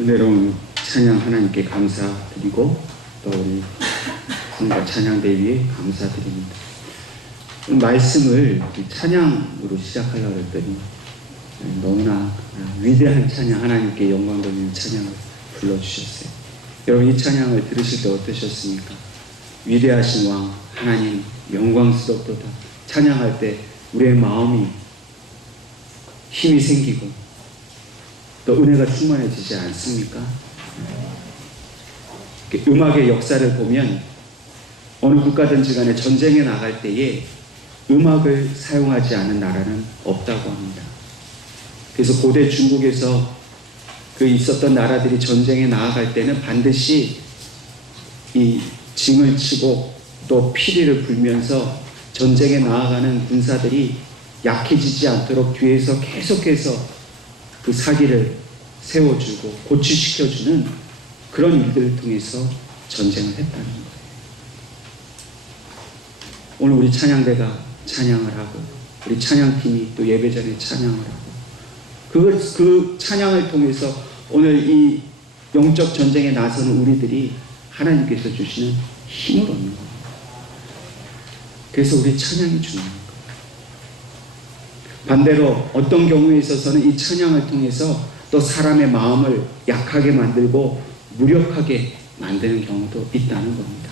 은혜로운 찬양 하나님께 감사드리고 또 우리 성가 찬양대 위에 감사드립니다. 말씀을 찬양으로 시작하려고 했더니 너무나 위대한 찬양, 하나님께 영광 돌리는 찬양을 불러주셨어요. 여러분, 이 찬양을 들으실 때 어떠셨습니까? 위대하신 왕 하나님 영광스럽도다 찬양할 때 우리의 마음이 힘이 생기고 또 은혜가 충만해지지 않습니까? 음악의 역사를 보면 어느 국가든지 간에 전쟁에 나갈 때에 음악을 사용하지 않은 나라는 없다고 합니다. 그래서 고대 중국에서 있었던 나라들이 전쟁에 나아갈 때는 반드시 이 징을 치고 또 피리를 불면서 전쟁에 나아가는 군사들이 약해지지 않도록 뒤에서 계속해서 그 사기를 세워주고 고취시켜주는 그런 일들을 통해서 전쟁을 했다는 거예요. 오늘 우리 찬양대가 찬양을 하고 우리 찬양팀이 또 예배 전에 찬양을 하고 그 찬양을 통해서 오늘 이 영적 전쟁에 나서는 우리들이 하나님께서 주시는 힘을 얻는 겁니다. 그래서 우리 찬양이 중요한 거예요. 반대로 어떤 경우에 있어서는 이 찬양을 통해서 또 사람의 마음을 약하게 만들고 무력하게 만드는 경우도 있다는 겁니다.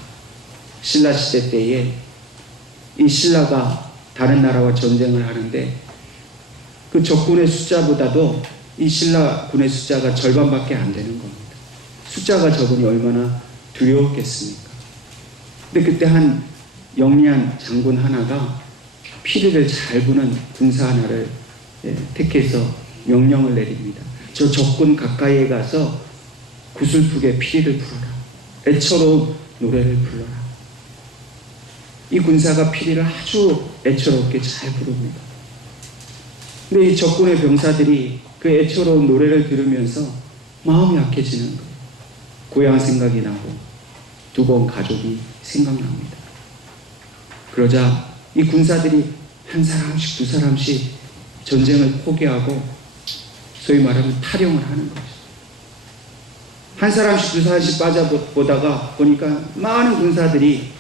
신라 시대 때에 이 신라가 다른 나라와 전쟁을 하는데 그 적군의 숫자보다도 이 신라군의 숫자가 절반밖에 안 되는 겁니다. 숫자가 적으니 얼마나 두려웠겠습니까? 근데 그때 한 영리한 장군 하나가 피리를 잘 부는 군사 하나를 택해서 명령을 내립니다. 저 적군 가까이에 가서 구슬프게 피리를 불어라. 애처로운 노래를 불러라. 이 군사가 피리를 아주 애처롭게 잘 부릅니다. 근데 이 적군의 병사들이 그 애처로운 노래를 들으면서 마음이 약해지는 거예요. 고향 생각이 나고 두 번 가족이 생각납니다. 그러자 이 군사들이 한 사람씩 두 사람씩 전쟁을 포기하고 소위 말하면 탈영을 하는 거죠. 한 사람씩 두 사람씩 빠져보다가 보니까 많은 군사들이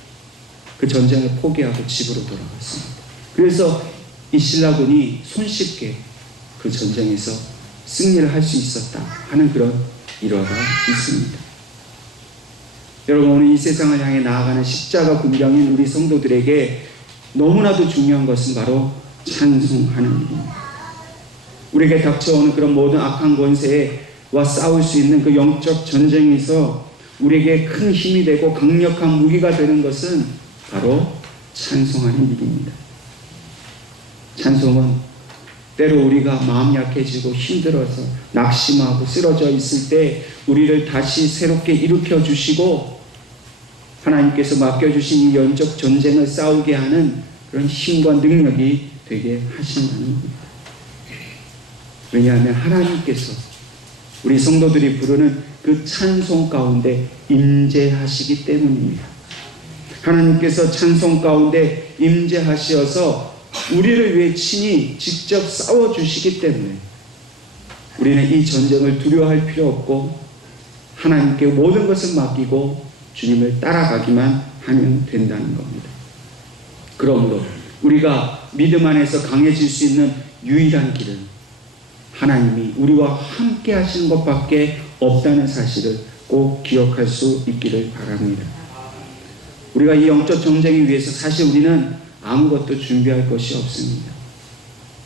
그 전쟁을 포기하고 집으로 돌아갔습니다. 그래서 이 신라군이 손쉽게 그 전쟁에서 승리를 할 수 있었다 하는 그런 일화가 있습니다. 여러분, 오늘 이 세상을 향해 나아가는 십자가 군병인 우리 성도들에게 너무나도 중요한 것은 바로 찬송하는 일입니다. 우리에게 닥쳐오는 그런 모든 악한 권세와 싸울 수 있는 그 영적 전쟁에서 우리에게 큰 힘이 되고 강력한 무기가 되는 것은 바로 찬송하는 일입니다. 찬송은 때로 우리가 마음 약해지고 힘들어서 낙심하고 쓰러져 있을 때 우리를 다시 새롭게 일으켜 주시고 하나님께서 맡겨주신 이 영적 전쟁을 싸우게 하는 그런 힘과 능력이 되게 하신다는 겁니다. 왜냐하면 하나님께서 우리 성도들이 부르는 그 찬송 가운데 임재하시기 때문입니다. 하나님께서 찬송 가운데 임재하시어서 우리를 위해 친히 직접 싸워주시기 때문에 우리는 이 전쟁을 두려워할 필요 없고 하나님께 모든 것을 맡기고 주님을 따라가기만 하면 된다는 겁니다. 그러므로 우리가 믿음 안에서 강해질 수 있는 유일한 길은 하나님이 우리와 함께 하시는 것밖에 없다는 사실을 꼭 기억할 수 있기를 바랍니다. 우리가 이 영적 전쟁을 위해서 사실 우리는 아무것도 준비할 것이 없습니다.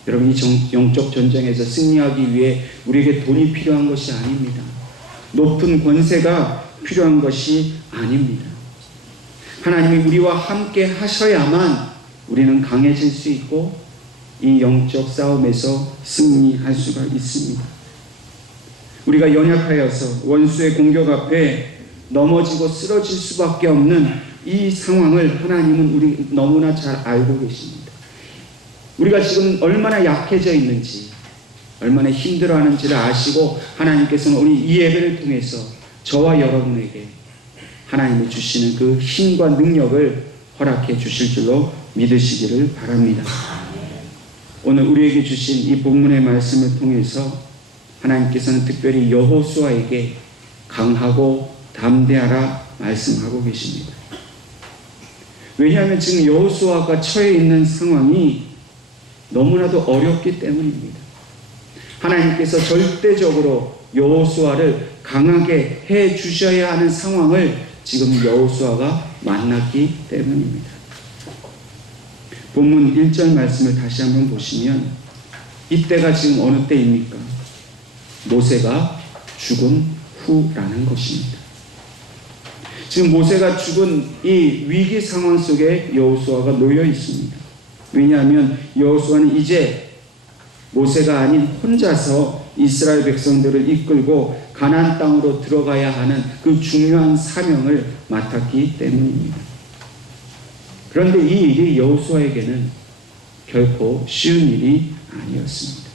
여러분, 이 영적 전쟁에서 승리하기 위해 우리에게 돈이 필요한 것이 아닙니다. 높은 권세가 필요한 것이 아닙니다. 하나님이 우리와 함께 하셔야만 우리는 강해질 수 있고 이 영적 싸움에서 승리할 수가 있습니다. 우리가 연약하여서 원수의 공격 앞에 넘어지고 쓰러질 수밖에 없는 이 상황을 하나님은 우리 너무나 잘 알고 계십니다. 우리가 지금 얼마나 약해져 있는지, 얼마나 힘들어하는지를 아시고 하나님께서는 오늘 이 예배를 통해서 저와 여러분에게 하나님이 주시는 그 힘과 능력을 허락해 주실 줄로 믿으시기를 바랍니다. 오늘 우리에게 주신 이 본문의 말씀을 통해서 하나님께서는 특별히 여호수아에게 강하고 담대하라 말씀하고 계십니다. 왜냐하면 지금 여호수아가 처해 있는 상황이 너무나도 어렵기 때문입니다. 하나님께서 절대적으로 여호수아를 강하게 해 주셔야 하는 상황을 지금 여호수아가 만났기 때문입니다. 본문 1절 말씀을 다시 한번 보시면 이때가 지금 어느 때입니까? 모세가 죽은 후라는 것입니다. 지금 모세가 죽은 이 위기 상황 속에 여호수아가 놓여 있습니다. 왜냐하면 여호수아는 이제 모세가 아닌 혼자서 이스라엘 백성들을 이끌고 가나안 땅으로 들어가야 하는 그 중요한 사명을 맡았기 때문입니다. 그런데 이 일이 여호수아에게는 결코 쉬운 일이 아니었습니다.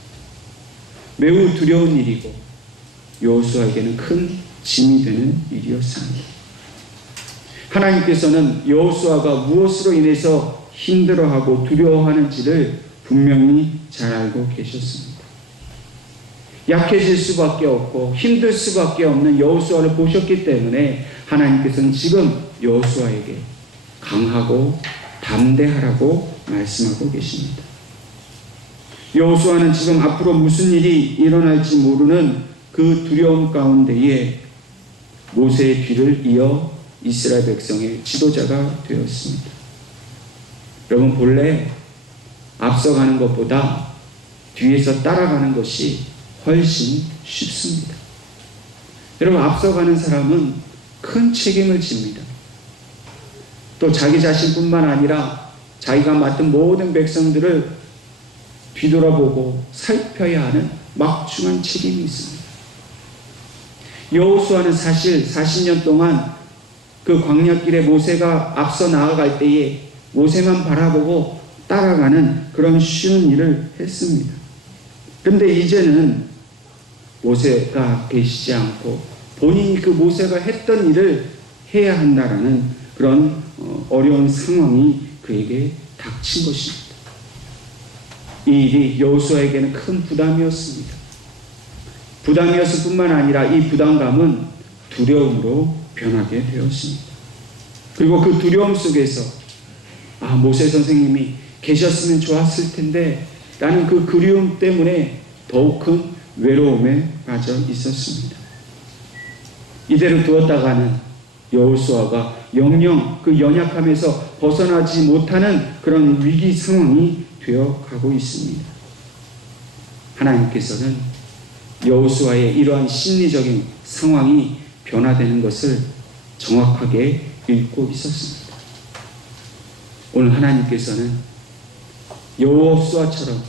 매우 두려운 일이고 여호수아에게는 큰 짐이 되는 일이었습니다. 하나님께서는 여호수아가 무엇으로 인해서 힘들어하고 두려워하는지를 분명히 잘 알고 계셨습니다. 약해질 수밖에 없고 힘들 수밖에 없는 여호수아를 보셨기 때문에 하나님께서는 지금 여호수아에게 강하고 담대하라고 말씀하고 계십니다. 여호수아는 지금 앞으로 무슨 일이 일어날지 모르는 그 두려움 가운데에 모세의 뒤를 이어 이스라엘 백성의 지도자가 되었습니다. 여러분, 본래 앞서가는 것보다 뒤에서 따라가는 것이 훨씬 쉽습니다. 여러분, 앞서가는 사람은 큰 책임을 집니다. 또 자기 자신뿐만 아니라 자기가 맡은 모든 백성들을 뒤돌아보고 살펴야 하는 막중한 책임이 있습니다. 여호수아는 사실 40년 동안 그 광야길에 모세가 앞서 나아갈 때에 모세만 바라보고 따라가는 그런 쉬운 일을 했습니다. 그런데 이제는 모세가 계시지 않고 본인이 그 모세가 했던 일을 해야 한다라는 그런 어려운 상황이 그에게 닥친 것입니다. 이 일이 여호수아에게는 큰 부담이었습니다. 부담이었을 뿐만 아니라 이 부담감은 두려움으로 변하게 되었습니다. 그리고 그 두려움 속에서 모세 선생님이 계셨으면 좋았을 텐데 라는 그 그리움 때문에 더욱 큰 외로움에 빠져 있었습니다. 이대로 두었다가는 여호수아가 영영 그 연약함에서 벗어나지 못하는 그런 위기 상황이 되어가고 있습니다. 하나님께서는 여호수아의 이러한 심리적인 상황이 변화되는 것을 정확하게 읽고 있었습니다. 오늘 하나님께서는 여호수아처럼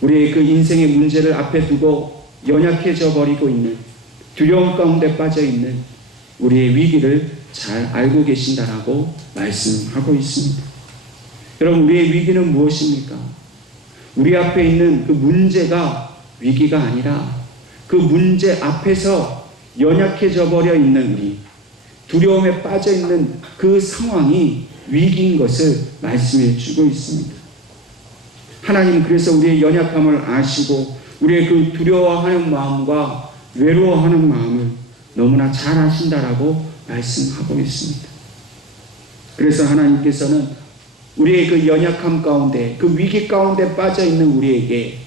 우리의 그 인생의 문제를 앞에 두고 연약해져 버리고 있는, 두려움 가운데 빠져 있는 우리의 위기를 잘 알고 계신다라고 말씀하고 있습니다. 여러분, 우리의 위기는 무엇입니까? 우리 앞에 있는 그 문제가 위기가 아니라 그 문제 앞에서 연약해져 버려 있는 우리, 두려움에 빠져 있는 그 상황이 위기인 것을 말씀해 주고 있습니다. 하나님은 그래서 우리의 연약함을 아시고 우리의 그 두려워하는 마음과 외로워하는 마음을 너무나 잘 아신다라고 말씀하고 있습니다. 그래서 하나님께서는 우리의 그 연약함 가운데, 그 위기 가운데 빠져 있는 우리에게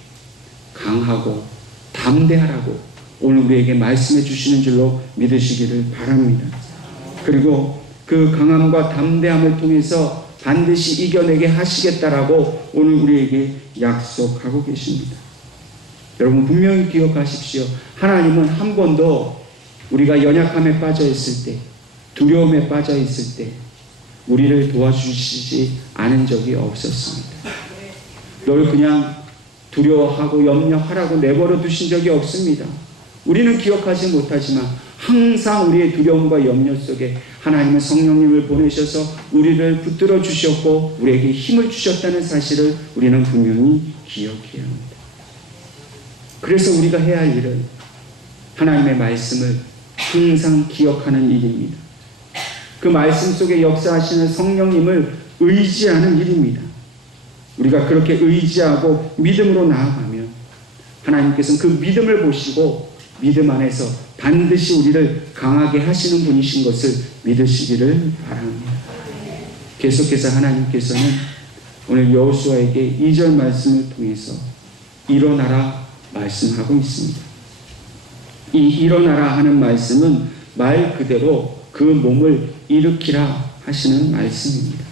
강하고 담대하라고 오늘 우리에게 말씀해 주시는 줄로 믿으시기를 바랍니다. 그리고 그 강함과 담대함을 통해서 반드시 이겨내게 하시겠다라고 오늘 우리에게 약속하고 계십니다. 여러분, 분명히 기억하십시오. 하나님은 한 번도 우리가 연약함에 빠져 있을 때, 두려움에 빠져 있을 때 우리를 도와주시지 않은 적이 없었습니다. 널 그냥 두려워하고 염려하라고 내버려 두신 적이 없습니다. 우리는 기억하지 못하지만 항상 우리의 두려움과 염려 속에 하나님은 성령님을 보내셔서 우리를 붙들어 주셨고 우리에게 힘을 주셨다는 사실을 우리는 분명히 기억해야 합니다. 그래서 우리가 해야 할 일은 하나님의 말씀을 항상 기억하는 일입니다. 그 말씀 속에 역사하시는 성령님을 의지하는 일입니다. 우리가 그렇게 의지하고 믿음으로 나아가면 하나님께서는 그 믿음을 보시고 믿음 안에서 반드시 우리를 강하게 하시는 분이신 것을 믿으시기를 바랍니다. 계속해서 하나님께서는 오늘 여호수아에게 2절 말씀을 통해서 일어나라 말씀하고 있습니다. 이 일어나라 하는 말씀은 말 그대로 그 몸을 일으키라 하시는 말씀입니다.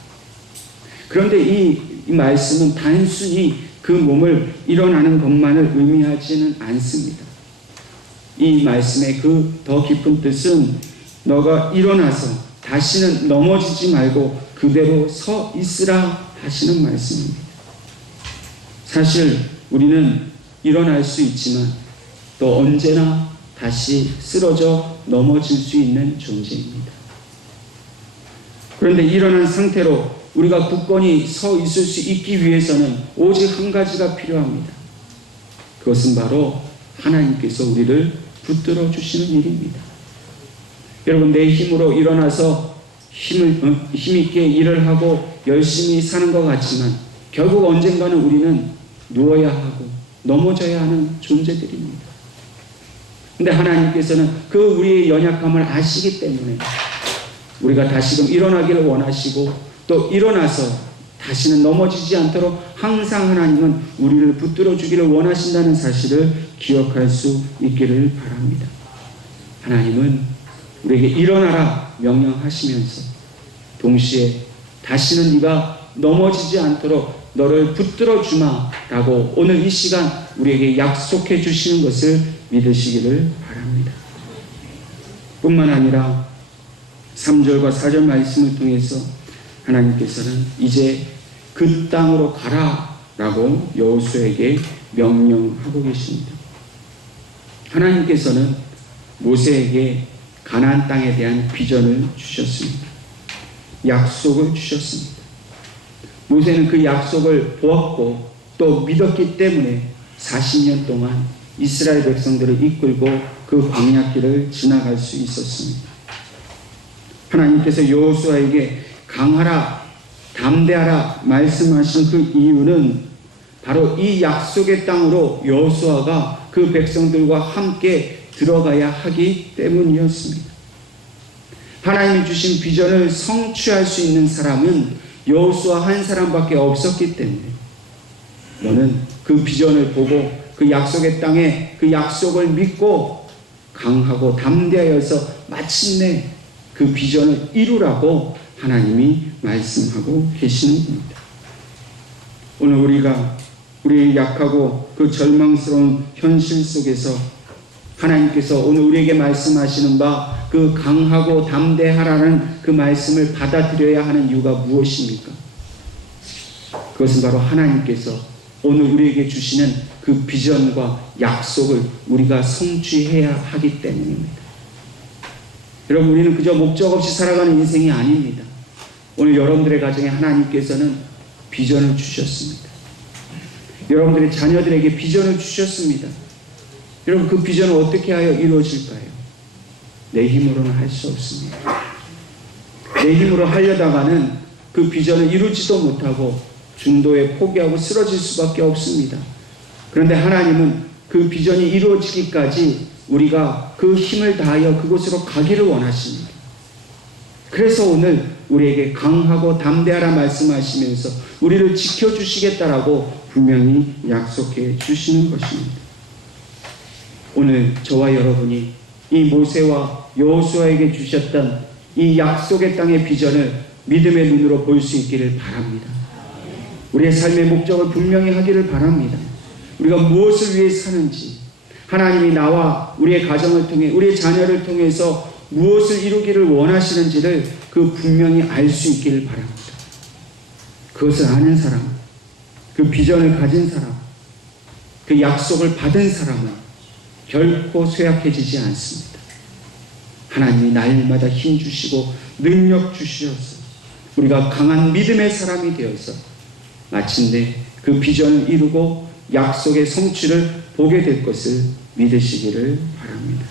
그런데 이 말씀은 단순히 그 몸을 일어나는 것만을 의미하지는 않습니다. 이 말씀의 그 더 깊은 뜻은 너가 일어나서 다시는 넘어지지 말고 그대로 서 있으라 하시는 말씀입니다. 사실 우리는 일어날 수 있지만 또 언제나 다시 쓰러져 넘어질 수 있는 존재입니다. 그런데 일어난 상태로 우리가 굳건히 서 있을 수 있기 위해서는 오직 한 가지가 필요합니다. 그것은 바로 하나님께서 우리를 붙들어 주시는 일입니다. 여러분, 내 힘으로 일어나서 힘있게 일을 하고 열심히 사는 것 같지만 결국 언젠가는 우리는 누워야 하고 넘어져야 하는 존재들입니다. 근데 하나님께서는 그 우리의 연약함을 아시기 때문에 우리가 다시금 일어나기를 원하시고 또 일어나서 다시는 넘어지지 않도록 항상 하나님은 우리를 붙들어 주기를 원하신다는 사실을 기억할 수 있기를 바랍니다. 하나님은 우리에게 일어나라 명령하시면서 동시에 다시는 네가 넘어지지 않도록 너를 붙들어 주마 라고 오늘 이 시간 우리에게 약속해 주시는 것을 믿으시기를 바랍니다. 뿐만 아니라 3절과 4절 말씀을 통해서 하나님께서는 이제 그 땅으로 가라 라고 여호수아에게 명령하고 계십니다. 하나님께서는 모세에게 가나안 땅에 대한 비전을 주셨습니다. 약속을 주셨습니다. 모세는 그 약속을 보았고 또 믿었기 때문에 40년 동안 이스라엘 백성들을 이끌고 그 광야길을 지나갈 수 있었습니다. 하나님께서 여호수아에게 강하라, 담대하라 말씀하신 그 이유는 바로 이 약속의 땅으로 여호수아가 그 백성들과 함께 들어가야 하기 때문이었습니다. 하나님이 주신 비전을 성취할 수 있는 사람은 여호수아 한 사람밖에 없었기 때문에 너는 그 비전을 보고 그 약속의 땅에 그 약속을 믿고 강하고 담대하여서 마침내 그 비전을 이루라고 하나님이 말씀하고 계시는 겁니다. 오늘 우리가 우리의 약하고 그 절망스러운 현실 속에서 하나님께서 오늘 우리에게 말씀하시는 바 그 강하고 담대하라는 그 말씀을 받아들여야 하는 이유가 무엇입니까? 그것은 바로 하나님께서 오늘 우리에게 주시는 그 비전과 약속을 우리가 성취해야 하기 때문입니다. 여러분, 우리는 그저 목적 없이 살아가는 인생이 아닙니다. 오늘 여러분들의 가정에 하나님께서는 비전을 주셨습니다. 여러분들의 자녀들에게 비전을 주셨습니다. 여러분, 그 비전은 어떻게 하여 이루어질까요? 내 힘으로는 할 수 없습니다. 내 힘으로 하려다가는 그 비전을 이루지도 못하고 중도에 포기하고 쓰러질 수밖에 없습니다. 그런데 하나님은 그 비전이 이루어지기까지 우리가 그 힘을 다하여 그곳으로 가기를 원하십니다. 그래서 오늘 우리에게 강하고 담대하라 말씀하시면서 우리를 지켜주시겠다라고 분명히 약속해 주시는 것입니다. 오늘 저와 여러분이 이 모세와 여호수아에게 주셨던 이 약속의 땅의 비전을 믿음의 눈으로 볼 수 있기를 바랍니다. 우리의 삶의 목적을 분명히 하기를 바랍니다. 우리가 무엇을 위해 사는지, 하나님이 나와 우리의 가정을 통해 우리의 자녀를 통해서 무엇을 이루기를 원하시는지를 그 분명히 알 수 있기를 바랍니다. 그것을 아는 사람, 그 비전을 가진 사람, 그 약속을 받은 사람은 결코 쇠약해지지 않습니다. 하나님이 날마다 힘 주시고 능력 주셔서 우리가 강한 믿음의 사람이 되어서 마침내 그 비전을 이루고 약속의 성취를 보게 될 것을 믿으시기를 바랍니다.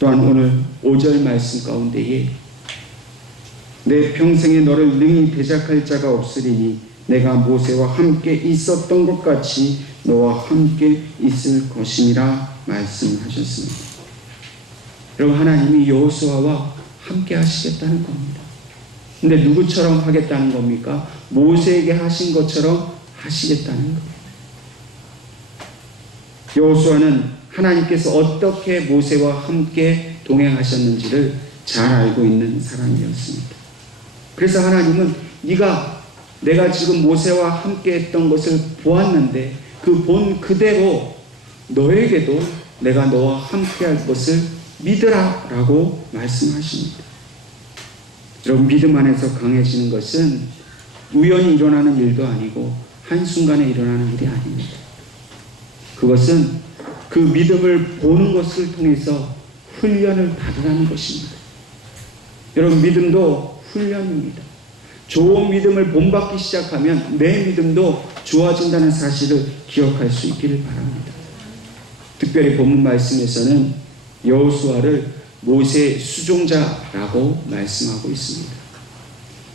또한 오늘 5절 말씀 가운데에 내 평생에 너를 능히 대적할 자가 없으리니 내가 모세와 함께 있었던 것 같이 너와 함께 있을 것임이라 말씀하셨습니다. 여러분, 하나님이 여호수아와 함께 하시겠다는 겁니다. 근데 누구처럼 하겠다는 겁니까? 모세에게 하신 것처럼 하시겠다는 겁니다. 여호수아는 하나님께서 어떻게 모세와 함께 동행하셨는지를 잘 알고 있는 사람이었습니다. 그래서 하나님은 내가 지금 모세와 함께 했던 것을 보았는데 그 본 그대로 너에게도 내가 너와 함께 할 것을 믿으라 라고 말씀하십니다. 여러분, 믿음 안에서 강해지는 것은 우연히 일어나는 일도 아니고 한순간에 일어나는 일이 아닙니다. 그것은 그 믿음을 보는 것을 통해서 훈련을 받으라는 것입니다. 여러분, 믿음도 훈련입니다. 좋은 믿음을 본받기 시작하면 내 믿음도 좋아진다는 사실을 기억할 수 있기를 바랍니다. 특별히 본문 말씀에서는 여호수아를 모세의 수종자라고 말씀하고 있습니다.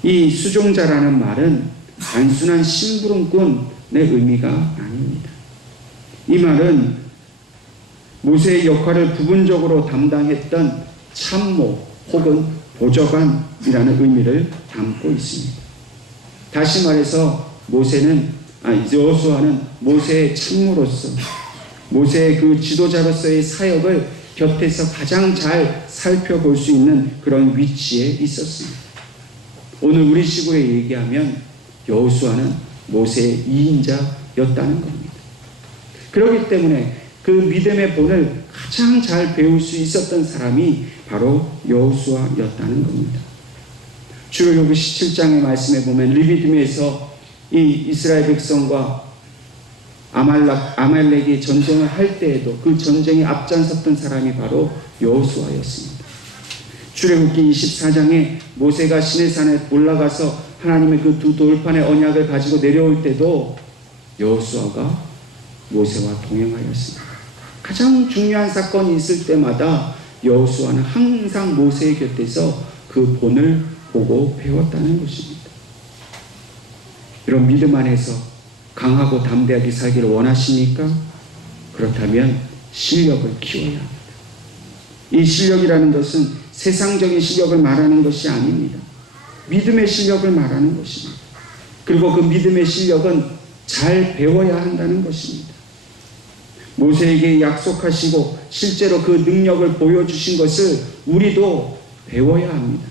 이 수종자라는 말은 단순한 심부름꾼의 의미가 아닙니다. 이 말은 모세의 역할을 부분적으로 담당했던 참모 혹은 보좌관이라는 의미를 담고 있습니다. 다시 말해서 여호수아는 모세의 참모로서, 모세의 그 지도자로서의 사역을 곁에서 가장 잘 살펴볼 수 있는 그런 위치에 있었습니다. 오늘 우리 식으로 얘기하면 여호수아는 모세의 2인자였다는 겁니다. 그렇기 때문에 그 믿음의 본을 가장 잘 배울 수 있었던 사람이 바로 여호수아였다는 겁니다. 출애굽기 17장의 말씀에 보면 르비딤에서 이 이스라엘 백성과 아말렉이 전쟁을 할 때에도 그 전쟁에 앞장섰던 사람이 바로 여호수아였습니다. 출애굽기 24장에 모세가 시내산에 올라가서 하나님의 그 두 돌판의 언약을 가지고 내려올 때도 여호수아가 모세와 동행하였습니다. 가장 중요한 사건이 있을 때마다 여호수아는 항상 모세의 곁에서 그 본을 보고 배웠다는 것입니다. 이런 믿음 안에서 강하고 담대하게 살기를 원하십니까? 그렇다면 실력을 키워야 합니다. 이 실력이라는 것은 세상적인 실력을 말하는 것이 아닙니다. 믿음의 실력을 말하는 것입니다. 그리고 그 믿음의 실력은 잘 배워야 한다는 것입니다. 모세에게 약속하시고 실제로 그 능력을 보여주신 것을 우리도 배워야 합니다.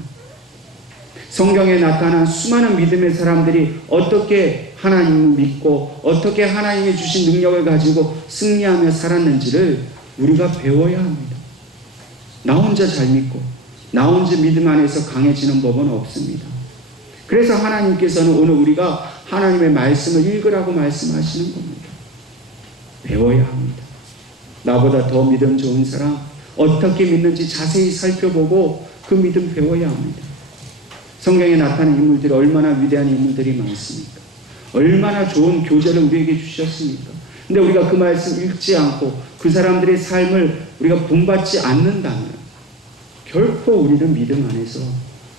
성경에 나타난 수많은 믿음의 사람들이 어떻게 하나님을 믿고 어떻게 하나님이 주신 능력을 가지고 승리하며 살았는지를 우리가 배워야 합니다. 나 혼자 잘 믿고 나 혼자 믿음 안에서 강해지는 법은 없습니다. 그래서 하나님께서는 오늘 우리가 하나님의 말씀을 읽으라고 말씀하시는 겁니다. 배워야 합니다. 나보다 더 믿음 좋은 사람 어떻게 믿는지 자세히 살펴보고 그 믿음 배워야 합니다. 성경에 나타난 인물들이 얼마나 위대한 인물들이 많습니까? 얼마나 좋은 교재를 우리에게 주셨습니까? 근데 우리가 그 말씀 읽지 않고 그 사람들의 삶을 우리가 본받지 않는다면 결코 우리는 믿음 안에서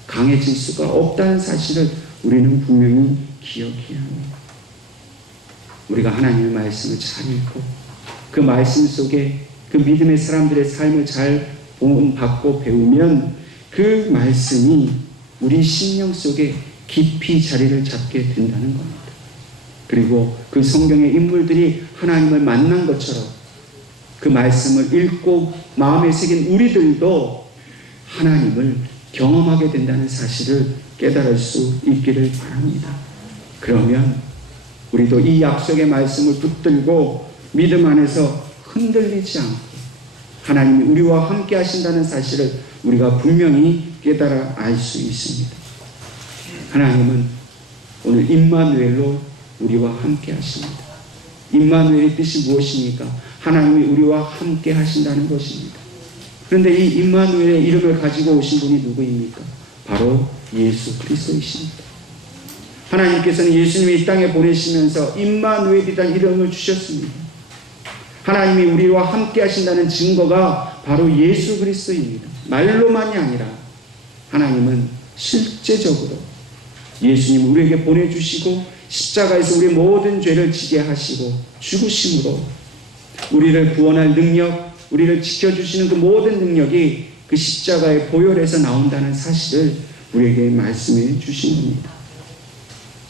강해질 수가 없다는 사실을 우리는 분명히 기억해야 합니다. 우리가 하나님의 말씀을 잘 읽고 그 말씀 속에 그 믿음의 사람들의 삶을 잘 본받고 배우면 그 말씀이 우리 심령 속에 깊이 자리를 잡게 된다는 겁니다. 그리고 그 성경의 인물들이 하나님을 만난 것처럼 그 말씀을 읽고 마음에 새긴 우리들도 하나님을 경험하게 된다는 사실을 깨달을 수 있기를 바랍니다. 그러면 우리도 이 약속의 말씀을 붙들고 믿음 안에서 흔들리지 않고 하나님이 우리와 함께 하신다는 사실을 우리가 분명히 깨달아 알 수 있습니다. 하나님은 오늘 임마누엘로 우리와 함께 하십니다. 임마누엘의 뜻이 무엇입니까? 하나님이 우리와 함께 하신다는 것입니다. 그런데 이 임마누엘의 이름을 가지고 오신 분이 누구입니까? 바로 예수 그리스도이십니다. 하나님께서는 예수님이 이 땅에 보내시면서 임마누엘이라는 이름을 주셨습니다. 하나님이 우리와 함께 하신다는 증거가 바로 예수 그리스도입니다. 말로만이 아니라 하나님은 실제적으로 예수님 우리에게 보내주시고 십자가에서 우리 모든 죄를 지게 하시고 죽으심으로 우리를 구원할 능력, 우리를 지켜주시는 그 모든 능력이 그 십자가의 보혈에서 나온다는 사실을 우리에게 말씀해 주신 겁니다.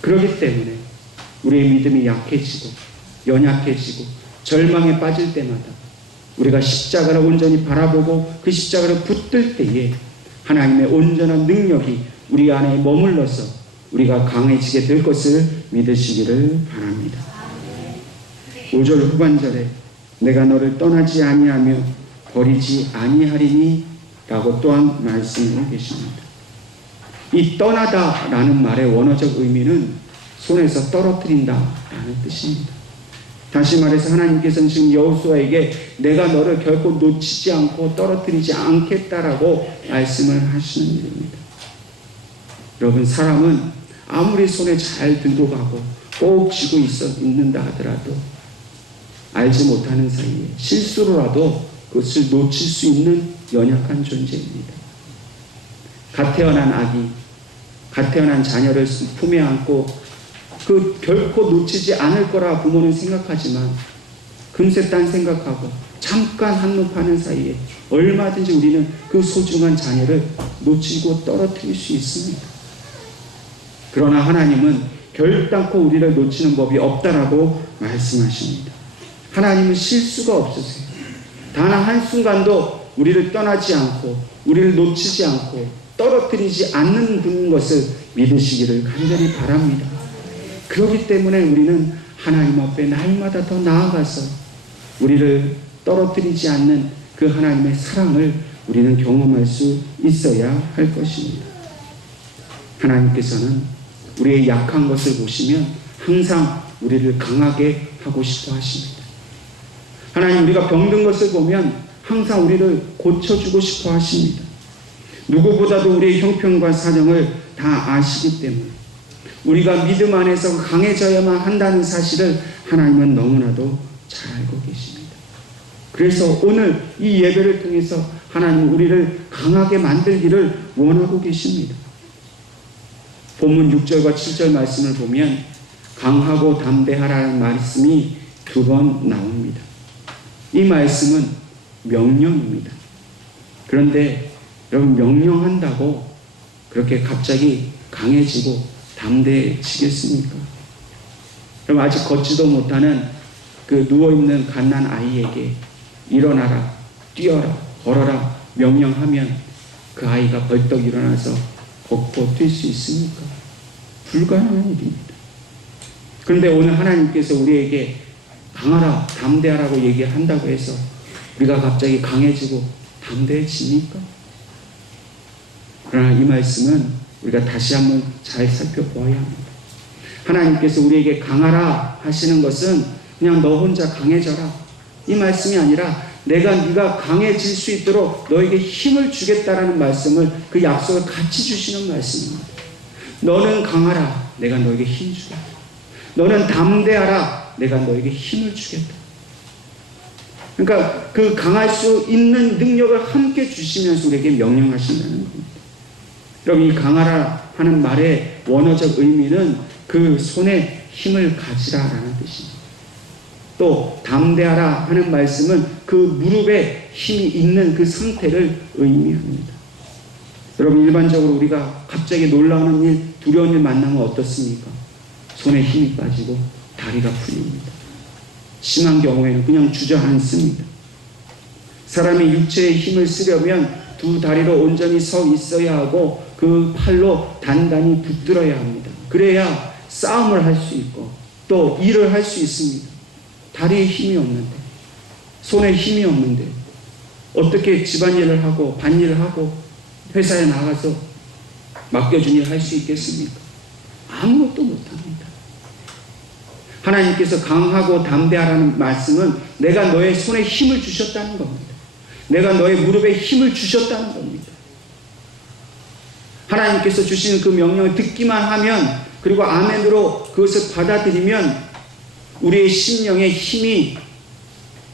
그렇기 때문에 우리의 믿음이 약해지고 연약해지고 절망에 빠질 때마다 우리가 십자가를 온전히 바라보고 그 십자가를 붙들 때에 하나님의 온전한 능력이 우리 안에 머물러서 우리가 강해지게 될 것을 믿으시기를 바랍니다. 5절 후반절에 내가 너를 떠나지 아니하며 버리지 아니하리니 라고 또한 말씀하고 계십니다. 이 떠나다 라는 말의 원어적 의미는 손에서 떨어뜨린다 라는 뜻입니다. 다시 말해서 하나님께서는 지금 여호수아에게 내가 너를 결코 놓치지 않고 떨어뜨리지 않겠다라고 말씀을 하시는 일입니다. 여러분, 사람은 아무리 손에 잘 들고 가고 꼭 쥐고 있는다 하더라도 알지 못하는 사이에 실수로라도 그것을 놓칠 수 있는 연약한 존재입니다. 갓 태어난 아기, 갓 태어난 자녀를 품에 안고 결코 놓치지 않을 거라 부모는 생각하지만 금세 딴 생각하고 잠깐 한눈 파는 사이에 얼마든지 우리는 그 소중한 자녀를 놓치고 떨어뜨릴 수 있습니다. 그러나 하나님은 결단코 우리를 놓치는 법이 없다라고 말씀하십니다. 하나님은 실수가 없으세요. 단 한순간도 우리를 떠나지 않고 우리를 놓치지 않고 떨어뜨리지 않는 분인 것을 믿으시기를 간절히 바랍니다. 그렇기 때문에 우리는 하나님 앞에 날마다 더 나아가서 우리를 떨어뜨리지 않는 그 하나님의 사랑을 우리는 경험할 수 있어야 할 것입니다. 하나님께서는 우리의 약한 것을 보시면 항상 우리를 강하게 하고 싶어 하십니다. 하나님, 우리가 병든 것을 보면 항상 우리를 고쳐주고 싶어 하십니다. 누구보다도 우리의 형편과 사정을 다 아시기 때문에 우리가 믿음 안에서 강해져야만 한다는 사실을 하나님은 너무나도 잘 알고 계십니다. 그래서 오늘 이 예배를 통해서 하나님은 우리를 강하게 만들기를 원하고 계십니다. 본문 6절과 7절 말씀을 보면 강하고 담대하라는 말씀이 2번 나옵니다. 이 말씀은 명령입니다. 그런데 여러분, 명령한다고 그렇게 갑자기 강해지고 담대해지겠습니까? 그럼 아직 걷지도 못하는 그 누워있는 갓난 아이에게 일어나라, 뛰어라, 걸어라 명령하면 그 아이가 벌떡 일어나서 걷고 뛸 수 있습니까? 불가능한 일입니다. 그런데 오늘 하나님께서 우리에게 강하라, 담대하라고 얘기한다고 해서 우리가 갑자기 강해지고 담대해집니까? 그러나 이 말씀은 우리가 다시 한번 잘 살펴보아야 합니다. 하나님께서 우리에게 강하라 하시는 것은 그냥 너 혼자 강해져라 이 말씀이 아니라 네가 강해질 수 있도록 너에게 힘을 주겠다라는 말씀을, 그 약속을 같이 주시는 말씀입니다. 너는 강하라, 내가 너에게 힘 주겠다. 너는 담대하라, 내가 너에게 힘을 주겠다. 그러니까 그 강할 수 있는 능력을 함께 주시면서 우리에게 명령하신다는 겁니다. 여러분, 이 강하라 하는 말의 원어적 의미는 그 손에 힘을 가지라라는 뜻입니다. 또 담대하라 하는 말씀은 그 무릎에 힘이 있는 그 상태를 의미합니다. 여러분, 일반적으로 우리가 갑자기 놀라운 일, 두려운 일 만나면 어떻습니까? 손에 힘이 빠지고 다리가 풀립니다. 심한 경우에는 그냥 주저앉습니다. 사람이 육체의 힘을 쓰려면 두 다리로 온전히 서 있어야 하고 그 팔로 단단히 붙들어야 합니다. 그래야 싸움을 할 수 있고 또 일을 할 수 있습니다. 다리에 힘이 없는데, 손에 힘이 없는데 어떻게 집안일을 하고 밭일을 하고 회사에 나가서 맡겨준 일 할 수 있겠습니까? 아무것도 못합니다. 하나님께서 강하고 담대하라는 말씀은 내가 너의 손에 힘을 주셨다는 겁니다. 내가 너의 무릎에 힘을 주셨다는 겁니다. 하나님께서 주시는 그 명령을 듣기만 하면, 그리고 아멘으로 그것을 받아들이면 우리의 심령의 힘이,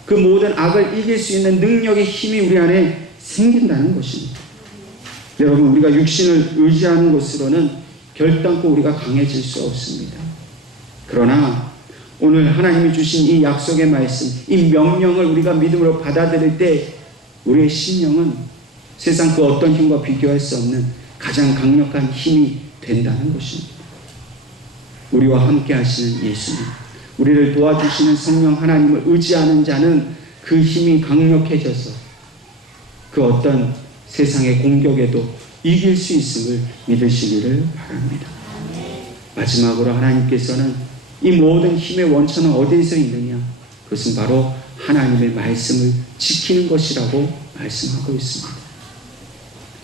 그 모든 악을 이길 수 있는 능력의 힘이 우리 안에 생긴다는 것입니다. 여러분, 우리가 육신을 의지하는 것으로는 결단코 우리가 강해질 수 없습니다. 그러나 오늘 하나님이 주신 이 약속의 말씀, 이 명령을 우리가 믿음으로 받아들일 때 우리의 심령은 세상 그 어떤 힘과 비교할 수 없는 가장 강력한 힘이 된다는 것입니다. 우리와 함께 하시는 예수님, 우리를 도와주시는 성령 하나님을 의지하는 자는 그 힘이 강력해져서 그 어떤 세상의 공격에도 이길 수 있음을 믿으시기를 바랍니다. 마지막으로 하나님께서는 이 모든 힘의 원천은 어디에서 있느냐? 그것은 바로 하나님의 말씀을 지키는 것이라고 말씀하고 있습니다.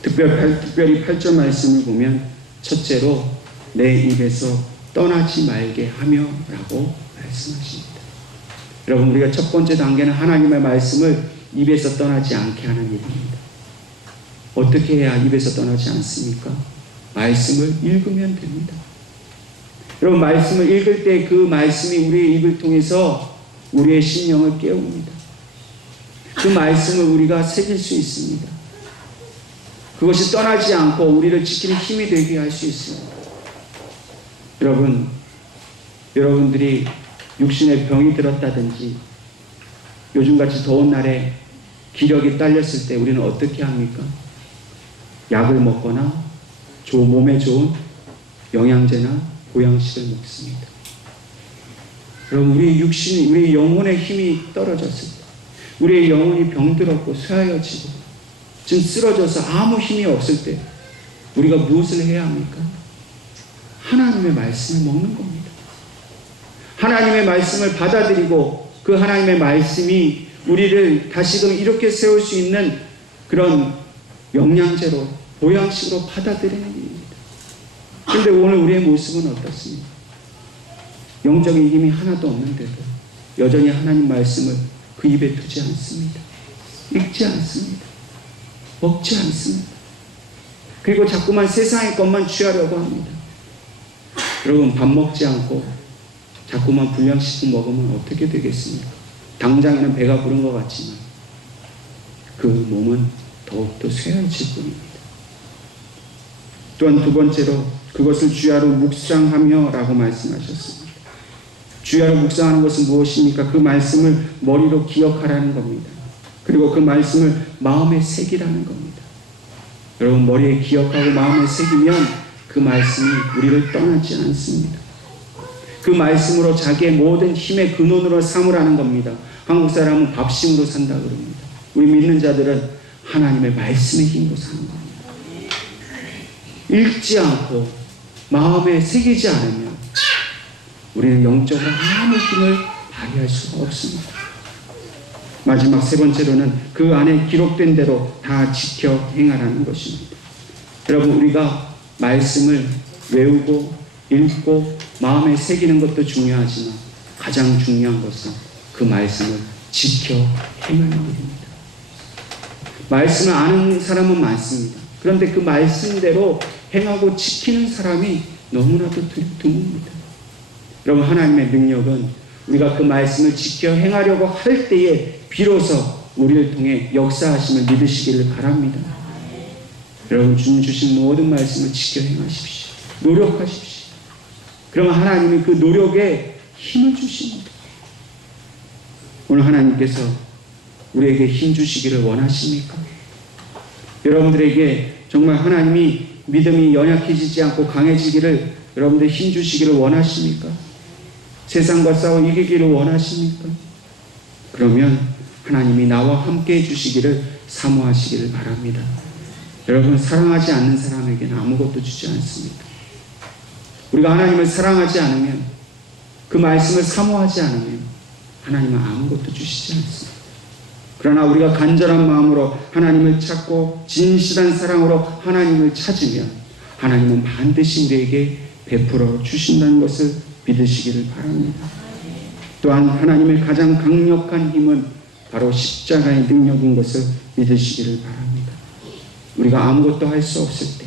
특별히 8절 말씀을 보면 첫째로 내 입에서 떠나지 말게 하며 라고 말씀하십니다. 여러분, 우리가 첫 번째 단계는 하나님의 말씀을 입에서 떠나지 않게 하는 일입니다. 어떻게 해야 입에서 떠나지 않습니까? 말씀을 읽으면 됩니다. 여러분, 말씀을 읽을 때 그 말씀이 우리의 입을 통해서 우리의 심령을 깨웁니다. 그 말씀을 우리가 새길 수 있습니다. 그것이 떠나지 않고 우리를 지키는 힘이 되게 할 수 있습니다. 여러분들이 육신에 병이 들었다든지 요즘같이 더운 날에 기력이 딸렸을 때 우리는 어떻게 합니까? 약을 먹거나 몸에 좋은 영양제나 보양식을 먹습니다. 여러분, 우리 영혼의 힘이 떨어졌을 때, 우리의 영혼이 병들었고 쇠하여지고 지금 쓰러져서 아무 힘이 없을 때 우리가 무엇을 해야 합니까? 하나님의 말씀을 먹는 겁니다. 하나님의 말씀을 받아들이고 그 하나님의 말씀이 우리를 다시금 이렇게 세울 수 있는 그런 영양제로, 보양식으로 받아들이는 일입니다. 그런데 오늘 우리의 모습은 어떻습니까? 영적인 힘이 하나도 없는데도 여전히 하나님 말씀을 그 입에 두지 않습니다. 읽지 않습니다. 먹지 않습니다. 그리고 자꾸만 세상의 것만 취하려고 합니다. 여러분, 밥 먹지 않고 자꾸만 불량식품 먹으면 어떻게 되겠습니까? 당장에는 배가 부른 것 같지만 그 몸은 더욱더 쇠해질 뿐입니다. 또한 두 번째로 그것을 주야로 묵상하며 라고 말씀하셨습니다. 주야로 묵상하는 것은 무엇입니까? 그 말씀을 머리로 기억하라는 겁니다. 그리고 그 말씀을 마음에 새기라는 겁니다. 여러분, 머리에 기억하고 마음에 새기면 그 말씀이 우리를 떠나지 않습니다. 그 말씀으로 자기의 모든 힘의 근원으로 삼으라는 겁니다. 한국 사람은 밥심으로 산다 그럽니다. 우리 믿는 자들은 하나님의 말씀의 힘으로 사는 겁니다. 읽지 않고 마음에 새기지 않으면 우리는 영적으로 아무 힘을 발휘할 수가 없습니다. 마지막 세 번째로는 그 안에 기록된 대로 다 지켜 행하라는 것입니다. 여러분, 우리가 말씀을 외우고 읽고 마음에 새기는 것도 중요하지만 가장 중요한 것은 그 말씀을 지켜 행하는 일입니다. 말씀을 아는 사람은 많습니다. 그런데 그 말씀대로 행하고 지키는 사람이 너무나도 드뭅니다. 여러분, 하나님의 능력은 우리가 그 말씀을 지켜 행하려고 할 때에 비로소 우리를 통해 역사하심을 믿으시기를 바랍니다. 여러분, 주님 주신 모든 말씀을 지켜 행하십시오. 노력하십시오. 그러면 하나님이 그 노력에 힘을 주십니다. 오늘 하나님께서 우리에게 힘 주시기를 원하십니까? 여러분들에게 정말 하나님이 믿음이 연약해지지 않고 강해지기를 여러분들 힘 주시기를 원하십니까? 세상과 싸워 이기기를 원하십니까? 그러면 하나님이 나와 함께 해주시기를 사모하시기를 바랍니다. 여러분, 사랑하지 않는 사람에게는 아무것도 주지 않습니다. 우리가 하나님을 사랑하지 않으면, 그 말씀을 사모하지 않으면 하나님은 아무것도 주시지 않습니다. 그러나 우리가 간절한 마음으로 하나님을 찾고 진실한 사랑으로 하나님을 찾으면 하나님은 반드시 우리에게 베풀어 주신다는 것을 믿으시기를 바랍니다. 또한 하나님의 가장 강력한 힘은 바로 십자가의 능력인 것을 믿으시기를 바랍니다. 우리가 아무것도 할 수 없을 때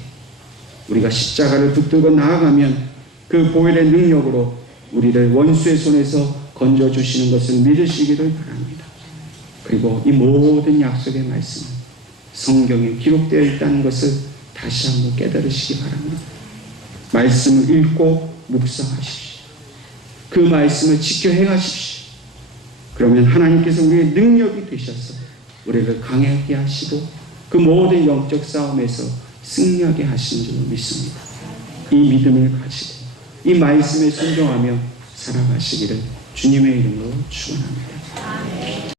우리가 십자가를 붙들고 나아가면 그 보혈의 능력으로 우리를 원수의 손에서 건져주시는 것을 믿으시기를 바랍니다. 그리고 이 모든 약속의 말씀은 성경에 기록되어 있다는 것을 다시 한번 깨달으시기 바랍니다. 말씀을 읽고 묵상하십시오. 그 말씀을 지켜 행하십시오. 그러면 하나님께서 우리의 능력이 되셔서 우리를 강하게 하시고 그 모든 영적 싸움에서 승리하게 하시는 줄 믿습니다. 이 믿음을 가지고 이 말씀에 순종하며 살아가시기를 주님의 이름으로 축원합니다.